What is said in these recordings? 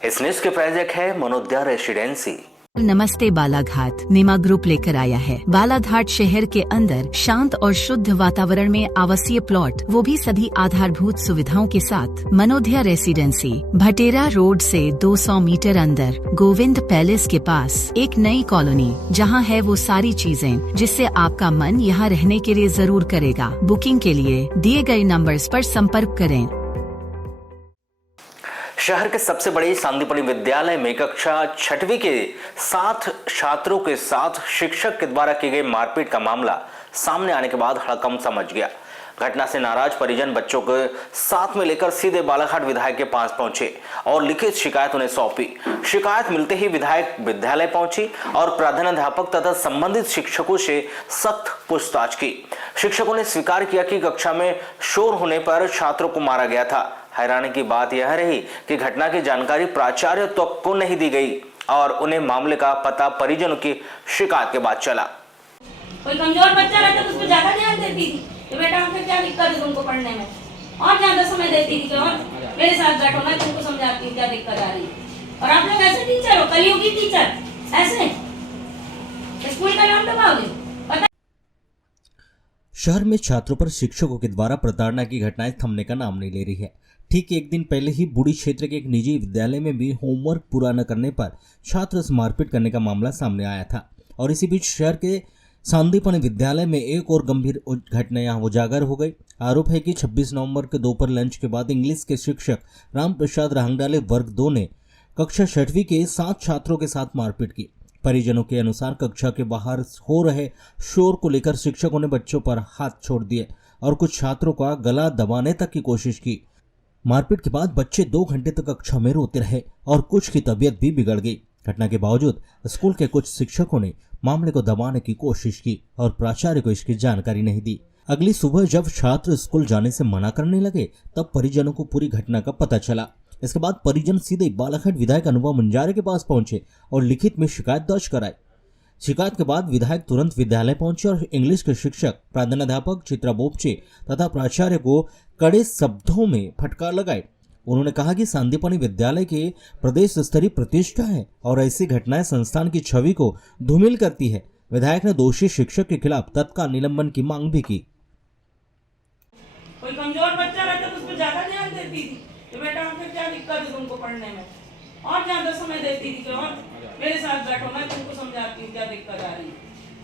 इस न्यूज के प्रायोजक है मनोदया रेसिडेंसी। नमस्ते बालाघाट निमा ग्रुप लेकर आया है बालाघाट शहर के अंदर शांत और शुद्ध वातावरण में आवासीय प्लॉट, वो भी सभी आधारभूत सुविधाओं के साथ। मनोदया रेसिडेंसी भटेरा रोड से 200 मीटर अंदर गोविंद पैलेस के पास एक नई कॉलोनी, जहां है वो सारी चीजें जिससे आपका मन यहां रहने के लिए जरूर करेगा। बुकिंग के लिए दिए गए नंबर्स पर संपर्क करें। शहर के सबसे बड़े सांदीपनि विद्यालय में कक्षा 6वीं के 7 छात्रों के साथ शिक्षक के द्वारा की गई मारपीट का मामला सामने आने के बाद हड़कंप मच गया। घटना से नाराज परिजन बच्चों को साथ में लेकर सीधे बालाघाट विधायक के पास पहुंचे और लिखित शिकायत उन्हें सौंपी। शिकायत मिलते ही विधायक विद्यालय पहुंची और प्रधानाध्यापक तथा संबंधित शिक्षकों से सख्त पूछताछ की। शिक्षकों ने स्वीकार किया कि कक्षा में शोर होने पर छात्रों को मारा गया था। हैरानी की बात यह रही कि घटना की जानकारी प्राचार्य तक को नहीं दी गई और उन्हें मामले का पता परिजनों की शिकायत के बाद चला। कोई कमजोर बच्चा रहता तो उसको ज्यादा ध्यान देती थी कि बेटा आपको क्या दिक्कत है तुमको पढ़ने में, और ज्यादा समय देती थी कि और मेरे साथ बैठो, मैं तुमको समझाती हूँ क्या दिक्कत आ रही है। और आप लोग ऐसे टीचर हो, कलयुगी टीचर, ऐसे स्कूल का नाम दबाओगे। शहर में छात्रों पर शिक्षकों के द्वारा प्रताड़ना की घटनाएं थमने का नाम नहीं ले रही है। ठीक एक दिन पहले ही बुड़ी क्षेत्र के एक निजी विद्यालय में भी होमवर्क पूरा न करने पर छात्र से मारपीट करने का मामला सामने आया था। और इसी बीच शहर के सांदीपनि विद्यालय में एक और गंभीर घटना यहाँ उजागर हो गई। आरोप है कि 26 नवंबर के दोपहर लंच के बाद इंग्लिश के शिक्षक राम प्रसाद रांगडाले वर्ग 2 ने कक्षा 6वीं के 7 छात्रों के साथ मारपीट की। परिजनों के अनुसार कक्षा के बाहर हो रहे शोर को लेकर शिक्षकों ने बच्चों पर हाथ छोड़ दिए और कुछ छात्रों का गला दबाने तक की कोशिश की। मारपीट के बाद बच्चे 2 घंटे तक कक्षा में रोते रहे और कुछ की तबीयत भी बिगड़ गई। घटना के बावजूद स्कूल के कुछ शिक्षकों ने मामले को दबाने की कोशिश की और प्राचार्य को इसकी जानकारी नहीं दी। अगली सुबह जब छात्र स्कूल जाने से मना करने लगे तब परिजनों को पूरी घटना का पता चला। इसके बाद परिजन सीधे बालाघाट विधायक अनुभव मंजारे के पास पहुंचे और लिखित में शिकायत दर्ज कराई। शिकायत के बाद विधायक तुरंत विद्यालय पहुंचे और इंग्लिश के शिक्षक, प्रधानाध्यापक चित्रा बोपचे तथा प्राचार्य को कड़े शब्दों में फटकार लगाए। उन्होंने कहा कि सांदीपनि विद्यालय के प्रदेश स्तरीय प्रतिष्ठा है और ऐसी घटनाएं संस्थान की छवि को धूमिल करती है। विधायक ने दोषी शिक्षक के खिलाफ तत्काल निलंबन की मांग भी की। कोई कमजोर बच्चा रहता तो उसको ज्यादा ध्यान देती थी कि बेटा आपको क्या दिक्कत है तुमको पढ़ने में, और ज्यादा समय देती थी कि और मेरे साथ बैठो, मैं तुमको समझाती हूँ क्या दिक्कत आ रही है।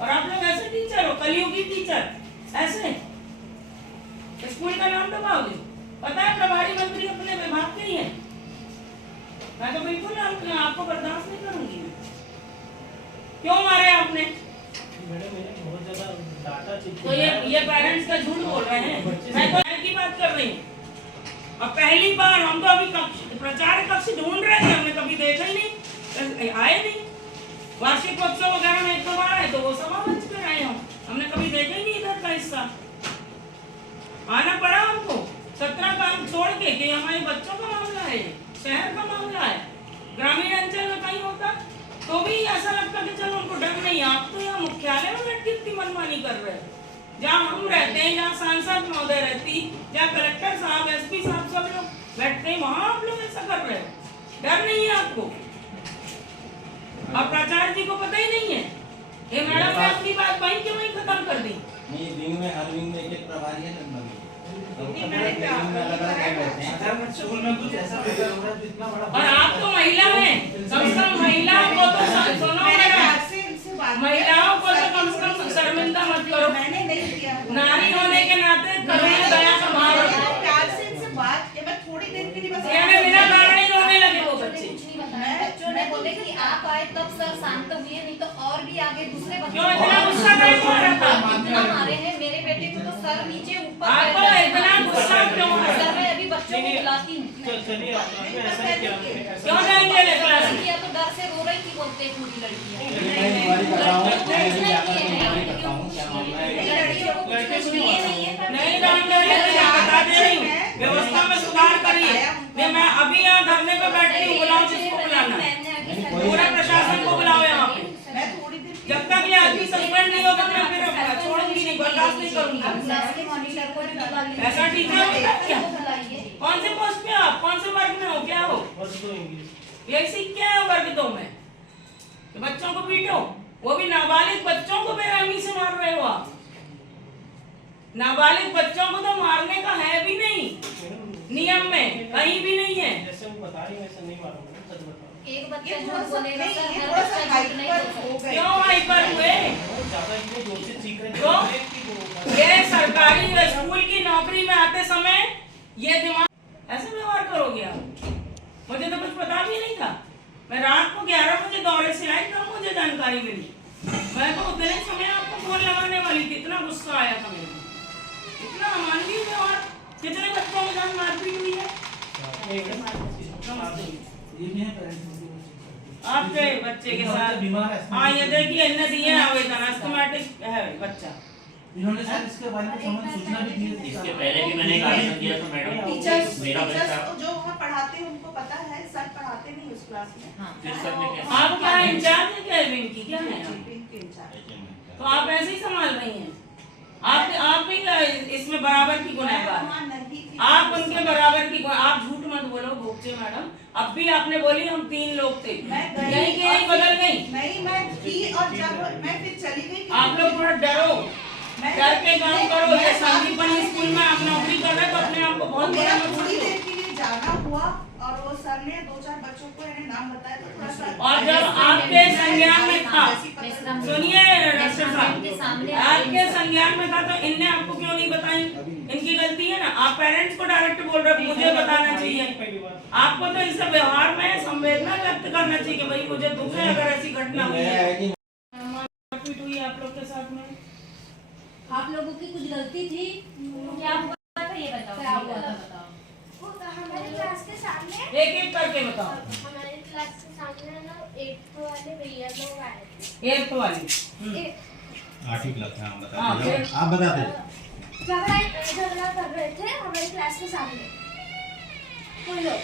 और आप लोग ऐसे टीचर हो, कलयुगी टीचर, ऐसे स्कूल का नाम दबाओगे। पता है प्रभारी मंत्री अपने विभाग के ही है। मैं तो बिल्कुल आपको बर्दाश्त नहीं करूंगी। क्यों मारे आपने? तो ये पेरेंट्स का झूठ बोल रहे हैं। मैं तो की बात कर रही हूँ। अब पहली बार हम तो अभी प्रचार कक्ष ढूंढ रहे थे, हमने कभी देखा ही नहीं, आए नहीं। वार्षिक उत्सव वगैरह में एक दो बार आए तो वो सभा मंच पर आए हम, हमने कभी देखा ही नहीं इधर का हिस्सा। आना पड़ा हमको 17 काम छोड़ के कि हमारे बच्चों का मामला है, शहर का मामला है। ग्रामीण अंचल में कहीं होता तो भी ऐसा लगता कि चलो उनको डर नहीं। आप तो यहाँ मुख्यालय में बैठ के इतनी मनमानी कर रहे हैं, जहाँ हम रहते हैं, जहाँ सांसद महोदय रहती, जहाँ कलेक्टर साहब, एसपी साहब सब लोग बैठते हैं, वहाँ आप लोग ऐसा कर रहे हो। डर नहीं है आपको? और प्राचार्य जी को पता ही नहीं है। ये मैडम ने अपनी बात वहीं के वहीं खत्म कर दी। नहीं, विंग में हर विंग में एक प्रभारी है लगभग। और आप तो महिला हैं, कम से कम महिलाओं को तो सुनो, महिलाओं को तो कम से कम शर्मिंदा मत करो। नारी होने के नाते करुणा दया का भाव रखो। थोड़ी देर के लिए बस बिना कारण ही रोने लगे वो बच्चे। बच्चों ने बोले कि आप आए तब सर शांत हुए, नहीं तो और भी आगे दूसरे बच्चों क्यों इतना गुस्सा इतना मारे हैं मेरे बेटे को, तो सर नीचे ऊपर आपको इतना गुस्सा क्यों है? सर मैं अभी बच्चों को बुलाती हूँ। क्यों जाएंगे क्लास? लड़कियाँ तो डर से रो रही थी, बोलते हैं पूरी लड़कियाँ। व्यवस्था में सुधार करिए। मैं अभी यहाँ धरने पे बैठी हूँ, बुलाओ जिसको बुलाना, पूरा प्रशासन को बुलाओ यहाँ पे। जब तक ये आदमी सस्पेंड नहीं होगा मैं फिर छोड़ूंगी नहीं, बर्दाश्त नहीं करूंगी। ऐसा टीचर होता क्या? कौन से पोस्ट पे आप, कौन से वर्ग में हो, क्या हो? ये सीख के आए हो वर्गों में कि बच्चों को पीटो, वो भी नाबालिग बच्चों को बेरहमी से मार रहे हो आप। नाबालिग बच्चों को तो मारने का है भी नहीं, नियम में कहीं भी नहीं है। जैसे वो बता रही है वैसे नहीं मालूम है, सच बताओ। एक बच्चा झूठ बोलेगा सर, हर बच्चा झूठ नहीं बोल सकता। क्यों हाइपर हुए? वो ज्यादा इतने जोर से सीख रहे तो थे ये सरकारी स्कूल की नौकरी में आते समय ये दिमाग ऐसे व्यवहार करोगे आप? मुझे तो कुछ पता भी नहीं था। मैं रात को 11 बजे दौरे से आई तब मुझे जानकारी मिली। मैं तो उतने समय आपको फोन लगाने वाली थी, इतना गुस्सा आया था मेरे को, इतना अमानवीय व्यवहार। कितने बच्चों के साथ मारपीट हुई है आपके बच्चे के साथ? हाँ ये देखिए इनने दिए आवेदन, अस्थमैटिक है बच्चा। इन्होंने सर इसके बारे में समझ सूचना भी दी है। इसके पहले भी मैंने एक आवेदन किया था मैडम, टीचर्स मेरा बच्चा जो वहाँ पढ़ाते हैं उनको पता है, सर पढ़ाते नहीं उस क्लास में। फिर सर ने कैसे आप क्या इंचार्ज है क्या इनकी? क्या है आप? इनके इंचार्ज। तो आप ऐसे ही संभाल रही हैं? आप भी क्या इसमें बराबर की गुनहगार? वहाँ नहीं थी। आप उनके बराबर की आप झूठ मत बोलो भोगचे मैडम। अब भी आपने बोली हम 3 लोग थे, मैं गई नहीं कि यही बदल गई। नहीं मैं थी, और जब मैं फिर चली गई। आप लोग थोड़ा डरो, डर के काम करो। ये संदीपन स्कूल में आप नौकरी कर रहे हैं तो अपने आप को बहुत बड़ा मेरा मत थोड़ी समझिए। देर के लिए जाना हुआ और वो सर ने 2-4 बच्चों को इन्हें नाम बताया तो थोड़ा सा। और जब आपके संज्ञान में था, सुनिए डॉक्टर साहब, आपके संज्ञान में था तो इनने आपको क्यों नहीं बताई? इनकी गलती है ना। आप पेरेंट्स को डायरेक्ट बोल रहे हो मुझे बताना चाहिए। आपको तो इस व्यवहार में संवेदना व्यक्त करना चाहिए कि भाई मुझे दुख है अगर ऐसी घटना हुई है। मारपीट हुई आप लोग के साथ में? आप लोगों की कुछ गलती थी? क्या हुआ था ये बताओ। क्या हुआ था बताओ। हमारे क्लास के सामने एक एक करके बताओ। हमारे क्लास के सामने ना 8th वाले भैया लोग आए थे। 8th वाली 8वीं क्लास में हम हाँ, बताते फिर? हैं। आप बताते झगड़ा कर रहे थे हमारे क्लास के सामने वो लोग।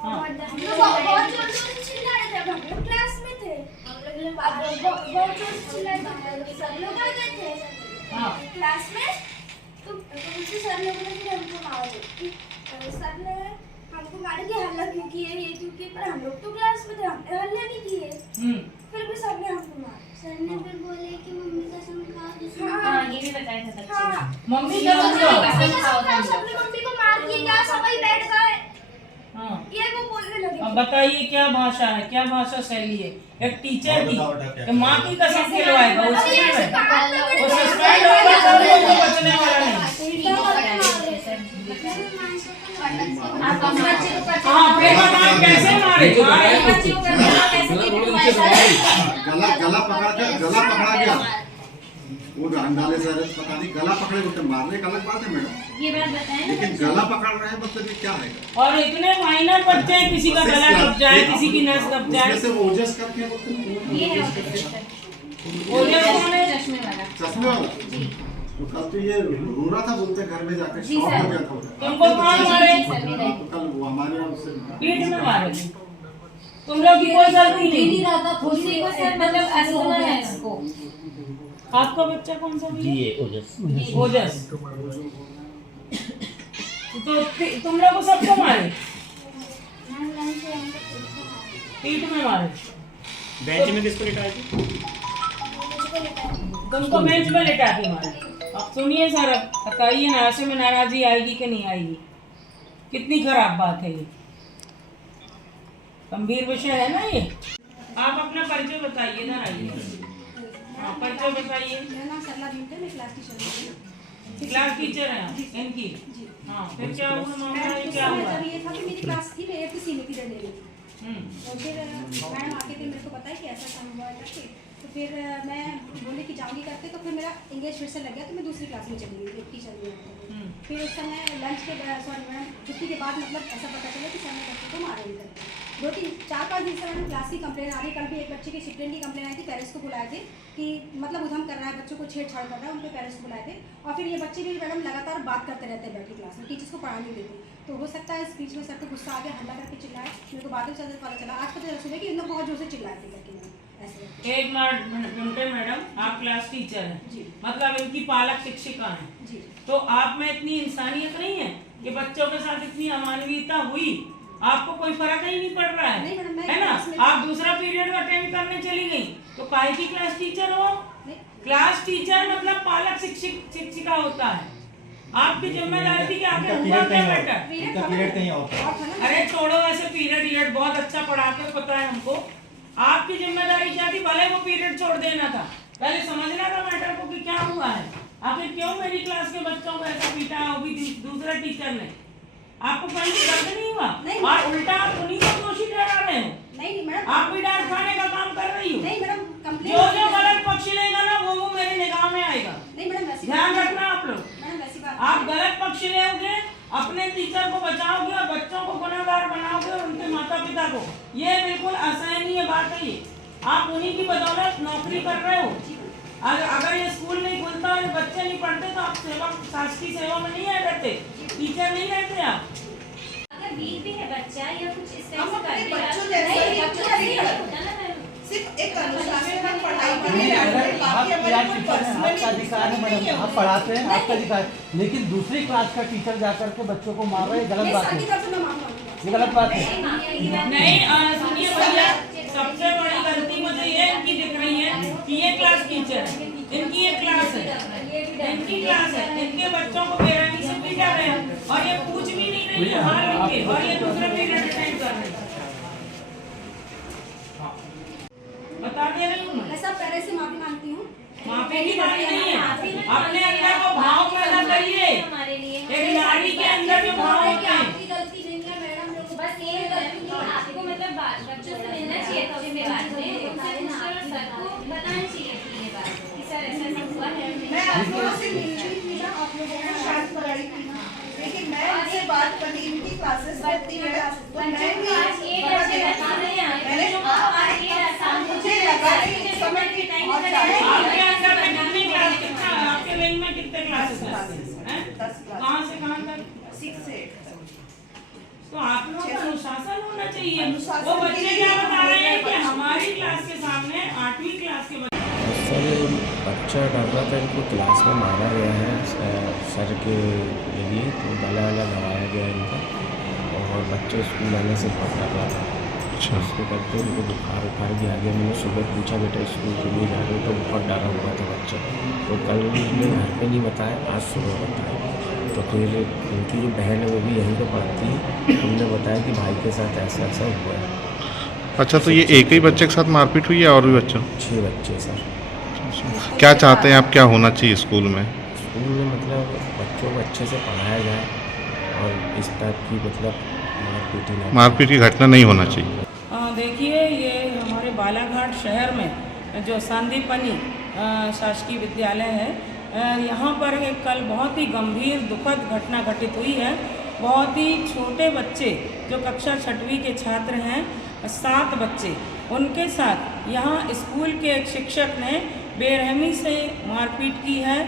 हाँ। हम लोग बहुत जोर से चिल्ला रहे थे। अब हम लोग क्लास में थे, बहुत जोर से चिल्ला रहे थे। सब लोग आ गए थे हाँ। क्लास में। तो उनसे सर लोगों ने फिर हमको मारा। सर ने हमको मारा कि हल्ला क्यों किए, ये क्यों किए, पर हम लोग तो क्लास में थे, हमने हल्ला नहीं किए। फिर भी सर ने हमको मारा। सर ने फिर बोले कि मम्मी कसम खा। हाँ ये भी बताया था बच्चे ने। हाँ, मम्मी ये कसम मम्मी खाओ। कसम खाओ तुम लोग। सबने मम्मी को मार दिया, क्या सब वही बैठ गए, हाँ। ये वो बोलने लगे। अब बताइए क्या भाषा है, क्या भाषा शैली है एक टीचर की? कि माँ की कसम खिलवाएगा अभी उसके ऐसे में बात कर रहे वो थे। सस्पेंड होगा तब वो बचने वाला नहीं। आप हम बच्चे को पता हाँ फिर बताओ कैसे मारे? बच्चे को पता कैसे गला पकड़ा गया। वो डाले सर पता नहीं गला पकड़े बोलते मारने का अलग बात है मैडम, ये बात बताएं ना। लेकिन गला पकड़ रहे हैं मतलब ये क्या है? और इतने माइनर बच्चे हैं, किसी का गला दब जाए, किसी की नस दब जाए। उसमें से वो ओजस करके बोलते ये है हैं ओजस कौन है? चश्मे वाला। चश्मे वाला। तो कल तो ये रो रहा था बोलते घर में जाकर जी शॉक सर। हो गया था उधर। तुमको कौन मारे? तो कल वो हमारे यहाँ उससे पीठ में मारे। तुम लोग की कोई गलती नहीं। उसी को सर मतलब असुना है इसको। आपका बच्चा कौन सा भी है? ओजस ओजस। तो तुम लोग को सबको मारे, पीठ में मारे। बेंच में किसको लिटाए थे? तुमको बेंच में लिटा के मारे। अब सुनिए सर, अब बताइए ना ऐसे में नाराजगी आएगी कि नहीं आएगी? कितनी खराब बात है ये, गंभीर विषय है ना ये। आप अपना परिचय बताइए, इधर आइए। हाँ परिचय बताइए। मेरा नाम सरला बिंटे, मैं क्लास टीचर हूँ। क्लास टीचर हैं इनकी? हाँ फिर क्या हुआ मामला, ये क्या हुआ? मतलब ये था कि मेरी क्लास थी, मैं 8th सीने पीरियड ले रही थी। और फिर मैडम आके थे, मेरे को पता है कि ऐसा काम हुआ है करके। तो फिर मैं बोले कि जाऊँगी करके, तो फिर मेरा इंग्लिश फिर से लग गया, तो मैं दूसरी क्लास में चली गई टीचर में। फिर उस समय लंच के सॉरी मैडम छुट्टी के बाद मतलब ऐसा पता चला कि सर ने बच्चे को मारा ही करके। 2-3-4-5 दिन से मैडम क्लास की कंप्लेन आ रही। कल भी एक बच्चे की सिप्टेंट की कंप्लेन आई थी, पेरेंट्स को बुलाए थे कि मतलब उधम कर रहा है, बच्चों को छेड़छाड़ कर रहा है, उनके पेरेंट्स को बुलाए थे। और फिर ये बच्चे भी मैडम लगातार बात करते रहते हैं बैठी क्लास में, टीचर्स को पढ़ा नहीं देते। तो हो सकता है स्पीच में सर को गुस्सा आ गया, हल्ला करके चिल्लाए। मेरे को बाद में पता चला, आज पता चला कि इन लोग बहुत जोर से चिल्लाए थे करके मैडम ऐसे। एक मिनट मैडम, आप क्लास टीचर हैं जी। मतलब इनकी पालक शिक्षिका हैं जी। तो आप में इतनी इंसानियत नहीं है कि बच्चों के साथ इतनी अमानवीयता हुई, आपको कोई फर्क ही नहीं पड़ रहा नहीं है, मैडम, मैं है ना? काय की क्लास टीचर हो? क्लास टीचर मतलब पालक शिक्षिका होता है। आपकी जिम्मेदारी थी कि आके हुआ क्या बेटा? पीरियड कहीं और था। अरे छोड़ो ऐसे पीरियड बहुत अच्छा पढ़ाते हो, पता है हमको। आपकी जिम्मेदारी क्या थी? भले वो पीरियड छोड़ देना था, पहले समझना था मैटर को कि क्या हुआ है, आखिर क्यों मेरी क्लास के बच्चों को ऐसा पीटा है, वो भी दूसरे टीचर ने। आपको कहीं दर्द नहीं हुआ? और उल्टा आप उन्हीं को दोषी ठहरा रहे हो। नहीं मैडम, आप भी डांट खाने का काम कर रही हो। नहीं मैडम, जो गलत पक्ष लेगा ना वो मेरे निगाह में आएगा। नहीं मैडम, वैसी ध्यान रखना आप लोग। मैडम वैसी बात आप गलत पक्ष लेओगे, अपने टीचर को बचाओगे और बच्चों को गुनहगार बनाओगे और उनके माता पिता को। ये बिल्कुल असहनीय बात है। ये आप उन्हीं की बदौलत नौकरी कर रहे हो। अगर ये स्कूल नहीं खुलता और बच्चे नहीं पढ़ते तो आप शासकीय सेवा में नहीं रहते, टीचर नहीं रहते आप। अगर वीक भी है बच्चा या कुछ इस हम टाइप अपने से बच्चों कर जैसे नहीं, ही बच्चों बच्चों नहीं नहीं होता ना मैम। सिर्फ एक अनुशासन में पढ़ाई के लिए अगर रहते हैं, आप बाकी हमारे क्लास कोई टीचर हैं, पर्सनली आपका अधिकार है दुश्मनी नहीं मैडम, है आप पढ़ाते हैं, आपका अधिकार है। लेकिन दूसरी क्लास का टीचर जाकर के बच्चों को मार रहे हैं, गलत बात है, ये गलत बात है। नहीं सुनिए भैया, सबसे बड़ी गलती मुझे ये इनकी दिख रही है कि ये क्लास टीचर है, इनकी ये क्लास है, इनकी क्लास है, इनके बच्चों को बेरहमी से पीटा गया और ये पूछ भी नहीं रही है हाल इनके, और ये दूसरे पीरियड अटेंड कर रहे हैं। बता दे रही हूँ मैं, सब पहले से माफी मांगती हूँ। माफी की बात नहीं है, अपने अंदर वो भाव पैदा करिए। हमारे लिए एक नारी के अंदर जो भाव होते हैं, आपकी गलती नहीं है मैडम, लोग बस ये गलती नहीं, आपको मतलब बच्चों से मिलना चाहिए था जिम्मेदारी में, उनसे पूछकर और सर को बताना चाहिए थी ये बात कि सर ऐसा ऐसा हुआ है। मैं आप लोगों से मिली थी ना, आप लोगों को शांत पढ़ाई थी, लेकिन मैं इनसे बात करनी, इनकी क्लासेस करती है तो मैं भी आज ये कैसे बता रहे हैं मैंने मुझे लगा नहीं समय की बहुत आपके अंदर में कितनी क्लास, कितना आपके विंग में कितने क्लासेस हैं? 10 क्लास कहाँ से कहाँ तक? 6 से 8 तो आप लोगों का अनुशासन होना चाहिए। अनुशासन वो बच्चे के क्या लिए बता रहे हैं कि बच्चे- हमारी क्लास के सामने 8वीं क्लास के बच्चे सर बच्चा डर रहा था, इनको क्लास में मारा गया है सर के लिए, तो गला वाला लगाया गया है इनका, और बच्चे स्कूल आने से बहुत डर रहा था। अच्छा, उसके करते उनको बुखार भी आ गया। मैंने सुबह पूछा बेटा स्कूल क्यों नहीं जा रहे हो, तो बहुत डरा हुआ था बच्चा। तो कल उसने घर पे नहीं बताया, आज सुबह बताया। तो फिर उनकी जो बहन है वो भी यहीं पर पढ़ती है, उनने बताया कि भाई के साथ ऐसा ऐसा हुआ है। अच्छा, तो ये एक ही बच्चे के साथ मारपीट हुई है और भी बच्चों? 6 बच्चे सर। क्या चाहते हैं आप, क्या होना चाहिए स्कूल में? स्कूल में मतलब बच्चों को अच्छे से पढ़ाया जाए और इस टाइप की मतलब मारपीट की घटना नहीं होना चाहिए। देखिए, ये हमारे बालाघाट शहर में जो सांदीपनी शासकीय विद्यालय है, यहाँ पर एक कल बहुत ही गंभीर दुखद घटना घटित हुई है। बहुत ही छोटे बच्चे जो कक्षा 6वीं के छात्र हैं, 7 बच्चे, उनके साथ यहाँ स्कूल के एक शिक्षक ने बेरहमी से मारपीट की है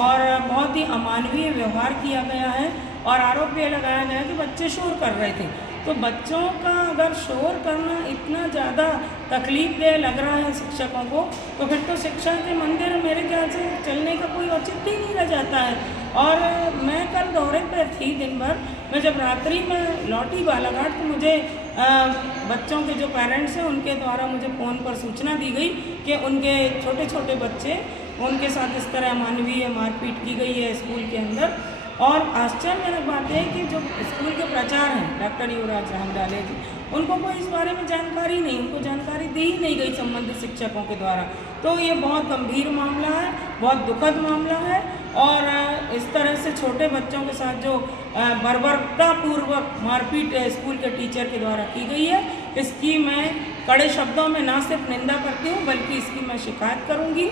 और बहुत ही अमानवीय व्यवहार किया गया है और आरोप ये लगाया गया कि बच्चे शोर कर रहे थे। तो बच्चों का अगर शोर करना इतना ज़्यादा तकलीफदेह लग रहा है शिक्षकों को, तो फिर तो शिक्षा के मंदिर मेरे ख्याल से चलने का कोई औचित्य ही नहीं रह जाता है। और मैं कल दौरे पर थी दिन भर, मैं जब रात्रि में लौटी बालाघाट तो मुझे बच्चों के जो पेरेंट्स हैं उनके द्वारा मुझे फ़ोन पर सूचना दी गई कि उनके छोटे छोटे बच्चे, उनके साथ इस तरह मानवीय मारपीट की गई है स्कूल के अंदर। और आश्चर्यजनक बात है कि जो स्कूल के प्राचार्य हैं डॉक्टर युवराज रामडाले जी, उनको कोई इस बारे में जानकारी नहीं, उनको जानकारी दी ही नहीं गई संबंधित शिक्षकों के द्वारा। तो ये बहुत गंभीर मामला है, बहुत दुखद मामला है और इस तरह से छोटे बच्चों के साथ जो बर्बरतापूर्वक मारपीट स्कूल के टीचर के द्वारा की गई है, इसकी मैं कड़े शब्दों में ना सिर्फ निंदा करती हूँ बल्कि इसकी मैं शिकायत करूँगी